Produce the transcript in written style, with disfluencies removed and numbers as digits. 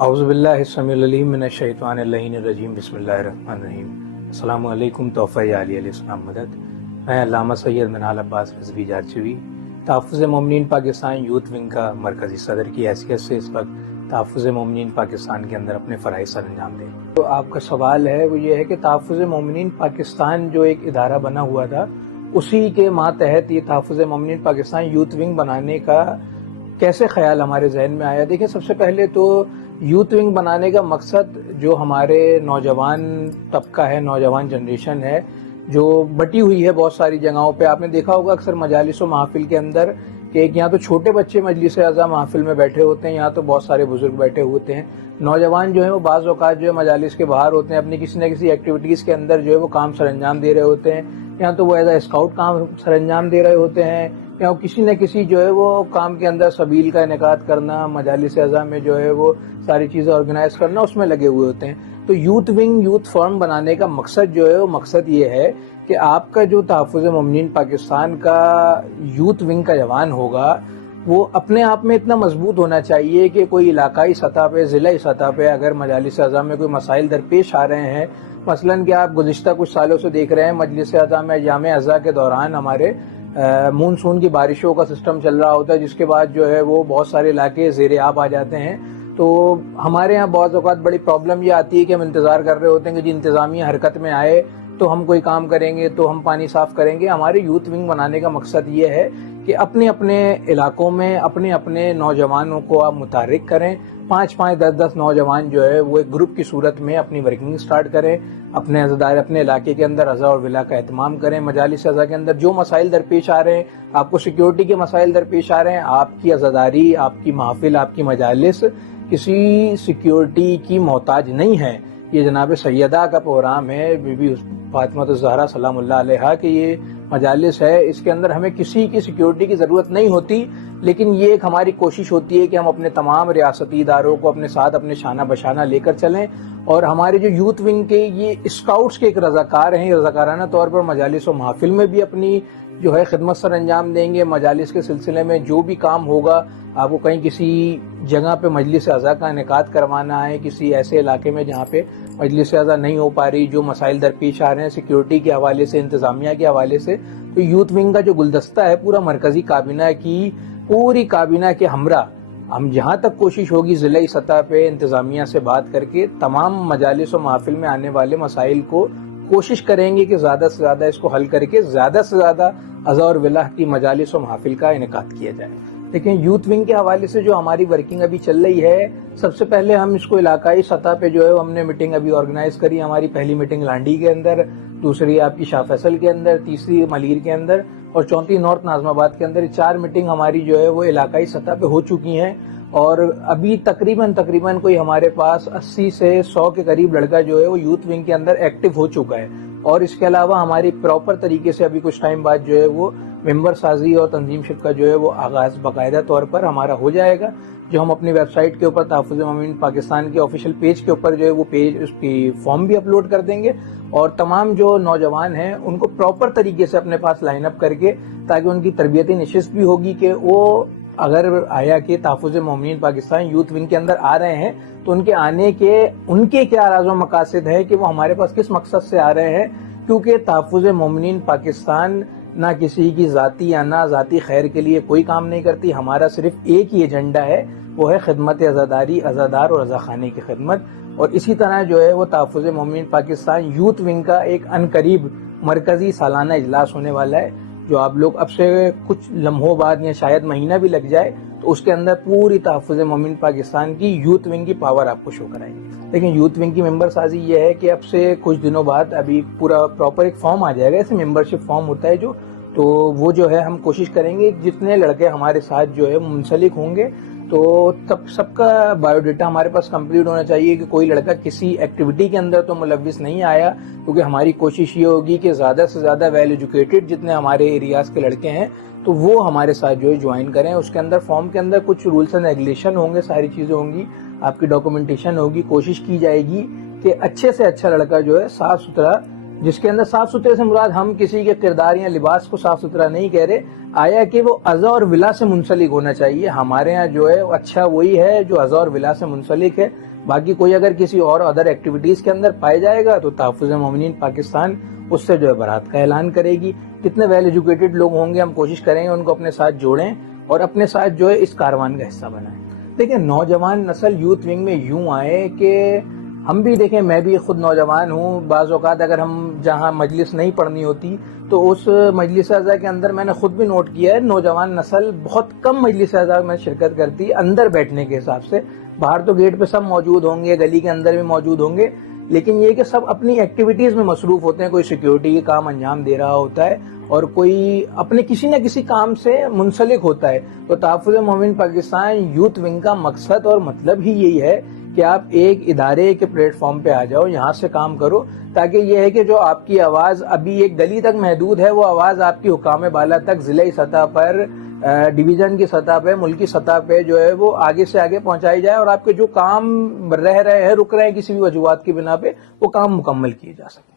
اعوذ باللہ السمیع العلیم من الشیطان اللعین الرجیم بسم اللہ الرحمن الرحیم۔ السلام علیکم تحفہ علی علیہ السلام مدد۔ میں علامہ سید منال عباس رضوی جارچوی تحفظ مومنین پاکستان یوتھ ونگ کا مرکزی صدر کی حیثیت سے اس وقت تحفظ مومنین پاکستان کے اندر اپنے فرائض سر انجام دیں۔ تو آپ کا سوال ہے وہ یہ ہے کہ تحفظ مومنین پاکستان جو ایک ادارہ بنا ہوا تھا اسی کے ماتحت یہ تحفظ مومنین پاکستان یوتھ ونگ بنانے کا کیسے خیال ہمارے ذہن میں آیا۔ دیکھیں، سب سے پہلے تو یوتھ ونگ بنانے کا مقصد جو ہمارے نوجوان طبقہ ہے، نوجوان جنریشن ہے، جو بٹی ہوئی ہے بہت ساری جگہوں پہ۔ آپ نے دیکھا ہوگا اکثر مجالس و محافل کے اندر کہ ایک یہاں تو چھوٹے بچے مجلس اعضاء محافل میں بیٹھے ہوتے ہیں، یہاں تو بہت سارے بزرگ بیٹھے ہوتے ہیں۔ نوجوان جو ہیں وہ بعض اوقات جو ہے مجالس کے باہر ہوتے ہیں، اپنی کسی نہ کسی ایکٹیویٹیز کے اندر جو ہے وہ کام سر انجام دے رہے ہوتے ہیں، یہاں تو وہ ایز اے اسکاؤٹ کام سر انجام دے رہے ہوتے ہیں، یا کسی نہ کسی جو ہے وہ کام کے اندر سبیل کا انعقاد کرنا، مجالس اعضاء میں جو ہے وہ ساری چیزیں آرگنائز کرنا، اس میں لگے ہوئے ہوتے ہیں۔ تو یوتھ ونگ، یوتھ فورم بنانے کا مقصد جو ہے وہ مقصد یہ ہے کہ آپ کا جو تحفظ مومنین پاکستان کا یوتھ ونگ کا جوان ہوگا وہ اپنے آپ میں اتنا مضبوط ہونا چاہیے کہ کوئی علاقائی سطح پہ، ضلعی سطح پہ اگر مجالس اعضاء میں کوئی مسائل درپیش آ رہے ہیں، مثلاً کہ آپ گزشتہ کچھ سالوں سے دیکھ رہے ہیں مجلس اعضاء میں ایام اعضاء کے دوران ہمارے مونسون کی بارشوں کا سسٹم چل رہا ہوتا ہے، جس کے بعد جو ہے وہ بہت سارے علاقے زیر آب آ جاتے ہیں۔ تو ہمارے یہاں بعض اوقات بڑی پرابلم یہ آتی ہے کہ ہم انتظار کر رہے ہوتے ہیں کہ جی انتظامیہ حرکت میں آئے تو ہم کوئی کام کریں گے، تو ہم پانی صاف کریں گے۔ ہمارے یوتھ ونگ بنانے کا مقصد یہ ہے کہ اپنے اپنے علاقوں میں اپنے اپنے نوجوانوں کو آپ متحرک کریں، 5-5 10-10 نوجوان جو ہے وہ ایک گروپ کی صورت میں اپنی ورکنگ سٹارٹ کریں، اپنے عزادار اپنے علاقے کے اندر عزا اور ولا کا اہتمام کریں۔ مجالس اعضاء کے اندر جو مسائل درپیش آ رہے ہیں، آپ کو سیکیورٹی کے مسائل درپیش آ رہے ہیں، آپ کی عزاداری، آپ کی محفل، آپ کی مجالس کسی سیکیورٹی کی محتاج نہیں ہے۔ یہ جناب سیدہ کا پروگرام ہے، بی بی فاطمہ الزہرا سلام اللہ علیہا، کہ یہ مجالس ہے، اس کے اندر ہمیں کسی کی سیکیورٹی کی ضرورت نہیں ہوتی، لیکن یہ ایک ہماری کوشش ہوتی ہے کہ ہم اپنے تمام ریاستی اداروں کو اپنے ساتھ اپنے شانہ بشانہ لے کر چلیں۔ اور ہمارے جو یوتھ ونگ کے یہ اسکاؤٹس کے ایک رضاکار ہیں، رضاکارانہ طور پر مجالس و محافل میں بھی اپنی جو ہے خدمت سر انجام دیں گے۔ مجالس کے سلسلے میں جو بھی کام ہوگا، آپ کو کہیں کسی جگہ پہ مجلس اعضاء کا انعقاد کروانا ہے، کسی ایسے علاقے میں جہاں پہ مجلس اعضاء نہیں ہو پا رہی، جو مسائل درپیش آ رہے ہیں سیکیورٹی کے حوالے سے، انتظامیہ کے حوالے سے، تو یوتھ ونگ کا جو گلدستہ ہے پورا مرکزی کابینہ کی پوری کابینہ کے ہمراہ ہم جہاں تک کوشش ہوگی ضلعی سطح پہ انتظامیہ سے بات کر کے تمام مجالس و محافل میں آنے والے مسائل کو کوشش کریں گے کہ زیادہ سے زیادہ اس کو حل کر کے زیادہ سے زیادہ عزا اور ولاح کی مجالس و محافل کا انعقاد کیا جائے۔ لیکن یوتھ ونگ کے حوالے سے جو ہماری ورکنگ ابھی چل رہی ہے، سب سے پہلے ہم اس کو علاقائی سطح پہ جو ہے ہم نے میٹنگ ابھی آرگنائز کری۔ ہماری پہلی میٹنگ لانڈی کے اندر، دوسری آپ کی شاہ فیصل کے اندر، تیسری ملیر کے اندر اور چوتھی نارتھ ناظم آباد کے اندر۔ 4 میٹنگ ہماری جو ہے وہ علاقائی سطح پہ ہو چکی ہیں، اور ابھی تقریباً کوئی ہمارے پاس 80 سے 100 کے قریب لڑکا جو ہے وہ یوتھ ونگ کے اندر ایکٹیو ہو چکا ہے۔ اور اس کے علاوہ ہماری پراپر طریقے سے ابھی کچھ ٹائم بعد جو ہے وہ ممبر سازی اور تنظیم شپ کا جو ہے وہ آغاز باقاعدہ طور پر ہمارا ہو جائے گا، جو ہم اپنی ویب سائٹ کے اوپر تحفظ مومنین پاکستان کے آفیشیل پیج کے اوپر جو ہے وہ پیج اس کی فارم بھی اپلوڈ کر دیں گے، اور تمام جو نوجوان ہیں ان کو پراپر طریقے سے اپنے پاس لائن اپ کر کے، تاکہ ان کی تربیتی نشست بھی ہوگی کہ وہ اگر آیا کہ تحفظ مومنین پاکستان یوتھ ونگ کے اندر آ رہے ہیں تو ان کے آنے کے ان کے کیا راز و مقاصد ہے، کہ وہ ہمارے پاس کس مقصد سے آ رہے ہیں۔ کیونکہ تحفظ مومنین پاکستان نہ کسی کی ذاتی یا نہ ذاتی خیر کے لیے کوئی کام نہیں کرتی، ہمارا صرف ایک ہی ایجنڈا ہے، وہ ہے خدمت عزاداری، عزادار اور عزاخانے کی خدمت۔ اور اسی طرح جو ہے وہ تحفظ مومنین پاکستان یوتھ ونگ کا ایک عنقریب مرکزی سالانہ اجلاس ہونے والا ہے، جو آپ لوگ اب سے کچھ لمحوں بعد یا شاید مہینہ بھی لگ جائے تو اس کے اندر پوری تحفظ مومنین پاکستان کی یوتھ ونگ کی پاور آپ کو شو کرائیں گے۔ لیکن یوتھ ونگ کی ممبر سازی یہ ہے کہ اب سے کچھ دنوں بعد ابھی پورا پراپر ایک فارم آ جائے گا، ایسے ممبرشپ فارم ہوتا ہے جو، تو وہ جو ہے ہم کوشش کریں گے جتنے لڑکے ہمارے ساتھ جو ہے منسلک ہوں گے تو تب سب کا بایو ڈیٹا ہمارے پاس کمپلیٹ ہونا چاہیے، کہ کوئی لڑکا کسی ایکٹیویٹی کے اندر تو ملوث نہیں آیا، کیونکہ ہماری کوشش یہ ہوگی کہ زیادہ سے زیادہ ویل ایجوکیٹڈ جتنے ہمارے ایریاز کے لڑکے ہیں تو وہ ہمارے ساتھ جو ہے جوائن کریں۔ اس کے اندر فارم کے اندر کچھ رولس اینڈ ریگولیشن ہوں گے، ساری چیزیں ہوں گی، آپ کی ڈاکومنٹیشن ہوگی، کوشش کی جائے گی کہ اچھے سے اچھا لڑکا جو ہے صاف ستھرا جس کے اندر صاف ستھرے سے مراد ہم کسی کے کردار یا لباس کو صاف ستھرا نہیں کہہ رہے، آیا کہ وہ عزا اور ولا سے منسلک ہونا چاہیے. ہمارے ہاں جو ہے اچھا وہی ہے جو عزا اور ولا سے منسلک ہے. باقی کوئی اگر کسی اور ادر ایکٹیویٹیز کے اندر پائے جائے گا تو تحفظ مومنین پاکستان اس سے جو ہے برات کا اعلان کرے گی. کتنے ویل ایجوکیٹڈ لوگ ہوں گے، ہم کوشش کریں گے ان کو اپنے ساتھ جوڑیں اور اپنے ساتھ جو ہے اس کاروان کا حصہ بنائیں. دیکھیں نوجوان نسل یوتھ ونگ میں یوں آئے کہ ہم بھی دیکھیں، میں بھی خود نوجوان ہوں. بعض اوقات اگر ہم جہاں مجلس نہیں پڑھنی ہوتی تو اس مجلس اعضاء کے اندر میں نے خود بھی نوٹ کیا ہے نوجوان نسل بہت کم مجلس اعضاء میں شرکت کرتی ہے اندر بیٹھنے کے حساب سے. باہر تو گیٹ پہ سب موجود ہوں گے، گلی کے اندر بھی موجود ہوں گے، لیکن یہ کہ سب اپنی ایکٹیویٹیز میں مصروف ہوتے ہیں. کوئی سیکیورٹی کے کام انجام دے رہا ہوتا ہے اور کوئی اپنے کسی نہ کسی کام سے منسلک ہوتا ہے. تو تحفظ مومنین پاکستان یوتھ ونگ کا مقصد اور مطلب ہی یہی ہے کہ آپ ایک ادارے کے پلیٹ فارم پہ آ جاؤ، یہاں سے کام کرو، تاکہ یہ ہے کہ جو آپ کی آواز ابھی ایک گلی تک محدود ہے، وہ آواز آپ کی حکام بالا تک ضلعی سطح پر، ڈویژن کی سطح پہ، ملکی سطح پہ جو ہے وہ آگے سے آگے پہنچائی جائے اور آپ کے جو کام رہ رہے ہیں، رک رہے ہیں کسی بھی وجوہات کی بنا پہ، وہ کام مکمل کیے جا سکیں.